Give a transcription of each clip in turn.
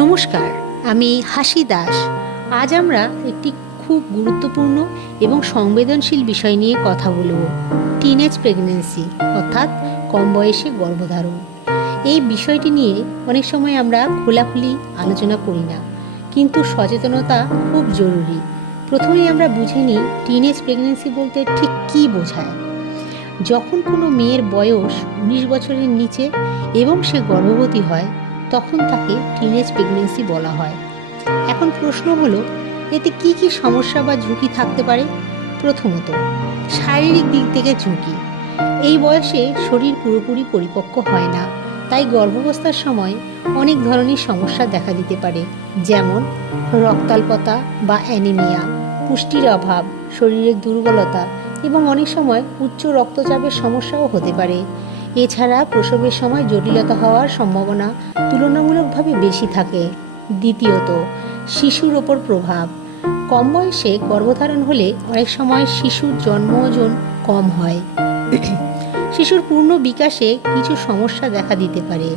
নমস্কার, আমি হাসি দাস। আজ আমরা একটি খুব গুরুত্বপূর্ণ এবং সংবেদনশীল বিষয় নিয়ে কথা বলব। টিনেজ প্রেগন্যান্সি অর্থাৎ কম বয়সে গর্ভধারণ। এই বিষয়টি নিয়ে অনেক সময় আমরা খোলাখুলি আলোচনা করি না, কিন্তু সচেতনতা খুব জরুরি। প্রথমেই আমরা বুঝে নিই টিনেজ প্রেগন্যান্সি বলতে ঠিক কী বোঝায়। যখন কোনো মেয়ের বয়স 19 বছরের নিচে এবং সে গর্ভবতী হয়, তখন তাকে টিনেজ প্রেগন্যান্সি বলা হয়। এখন প্রশ্ন হলো, এতে কি কি সমস্যা বা ঝুঁকি থাকতে পারে? প্রথমত, শারীরিক দিক থেকে ঝুঁকি। এই বয়সে শরীর পুরোপুরি পরিপক্ক হয় না, তাই গর্ভাবস্থার সময় অনেক ধরনের সমস্যা দেখা দিতে পারে, যেমন রক্তাল্পতা বা অ্যানিমিয়া, পুষ্টির অভাব, শরীরের দুর্বলতা এবং অনেক সময় উচ্চ রক্তচাপের সমস্যাও হতে পারে। এছাড়া প্রসবের সময় জটিলতা হওয়ার সম্ভাবনা তুলনামূলকভাবে বেশি থাকে। দ্বিতীয়ত, শিশুর ওপর প্রভাব। কম বয়সে গর্ভধারণ হলে অনেক সময় শিশুর জন্ম ওজন কম হয়। শিশুর পূর্ণ বিকাশে কিছু সমস্যা দেখা দিতে পারে।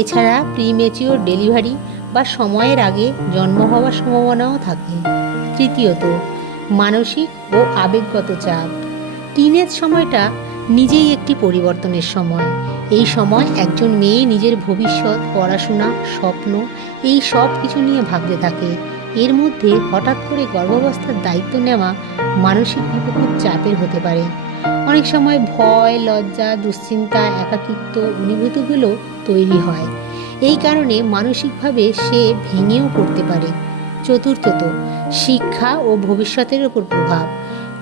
এছাড়া প্রিম্যাচিওর ডেলিভারি বা সময়ের আগে জন্ম হওয়ার সম্ভাবনাও থাকে। তৃতীয়ত, মানসিক ও আবেগগত চাপ। টিনেজ সময়টা নিজেই একটি পরিবর্তনের সময়। এই সময় একজন মেয়ে নিজের ভবিষ্যৎ, পড়াশোনা, স্বপ্ন এই সব কিছু নিয়ে ভাবতে থাকে। এর মধ্যে হঠাৎ করে গর্ভাবস্থার দায়িত্ব নেওয়া মানসিকভাবে খুব চাপের হতে পারে। অনেক সময় ভয়, লজ্জা, দুশ্চিন্তা, একাকিত্ব অনুভূতিগুলো তৈরি হয়। এই কারণে মানসিকভাবে সে ভেঙেও পড়তে পারে। চতুর্থত, শিক্ষা ও ভবিষ্যতের ওপর প্রভাব।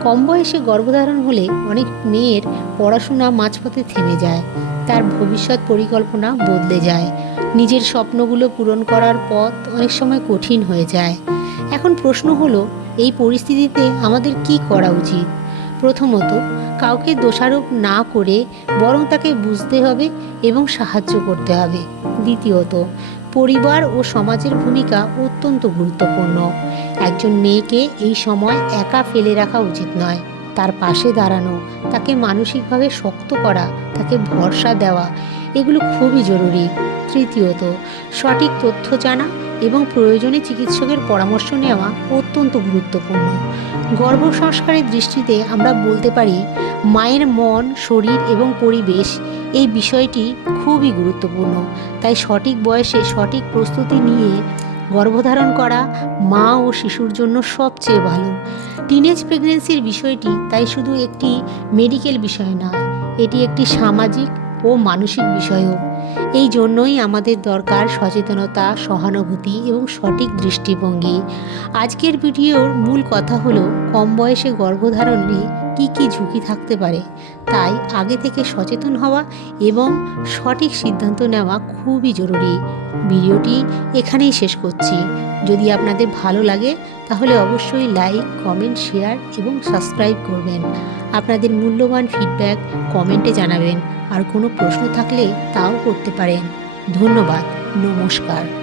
কম বয়সে গর্ভধারণ হলে অনেক মেয়ের পড়াশোনা মাঝপথে থেমে যায়, তার ভবিষ্যৎ পরিকল্পনা বদলে যায়, নিজের স্বপ্নগুলো পূরণ করার পথ অনেক সময় কঠিন হয়ে যায়। এখন প্রশ্ন হলো, এই পরিস্থিতিতে আমাদের কি করা উচিত? প্রথমত, কাউকে দোষারোপ না করে বরং তাকে বুঝতে হবে এবং সাহায্য করতে হবে। দ্বিতীয়ত, পরিবার ও সমাজের ভূমিকা অত্যন্ত গুরুত্বপূর্ণ। একজন মেয়েকে এই সময় একা ফেলে রাখা উচিত নয়। তার পাশে দাঁড়ানো, তাকে মানসিকভাবে শক্ত করা, তাকে ভরসা দেওয়া, এগুলো খুবই জরুরি। তৃতীয়ত, সঠিক তথ্য জানা এবং প্রয়োজনে চিকিৎসকের পরামর্শ নেওয়া অত্যন্ত গুরুত্বপূর্ণ। গর্ভ সংস্কারের দৃষ্টিতে আমরা বলতে পারি, মায়ের মন, শরীর এবং পরিবেশ এই বিষয়টি খুবই গুরুত্বপূর্ণ। তাই সঠিক বয়সে সঠিক প্রস্তুতি নিয়ে গর্ভধারণ করা মা ও শিশুর জন্য সবচেয়ে ভালো। টিনেজ প্রেগন্যান্সির বিষয়টি তাই শুধু একটি মেডিকেল বিষয় নয়, এটি একটি সামাজিক ও মানসিক বিষয়ও। এই জন্যই আমাদের দরকার সচেতনতা, সহানুভূতি এবং সঠিক দৃষ্টিভঙ্গি। আজকের ভিডিওর মূল কথা হলো, কম বয়সে গর্ভধারণে কি কি ঝুঁকি থাকতে পারে। তাই আগে থেকে সচেতন হওয়া এবং সঠিক সিদ্ধান্ত নেওয়া খুবই জরুরি। ভিডিওটি এখানেই শেষ করছি। যদি আপনাদের ভালো লাগে তাহলে অবশ্যই লাইক, কমেন্ট, শেয়ার এবং সাবস্ক্রাইব করবেন। আপনাদের মূল্যবান ফিডব্যাক কমেন্টে জানাবেন। আর কোনো প্রশ্ন থাকলে তাও করতে পারেন। ধন্যবাদ। নমস্কার।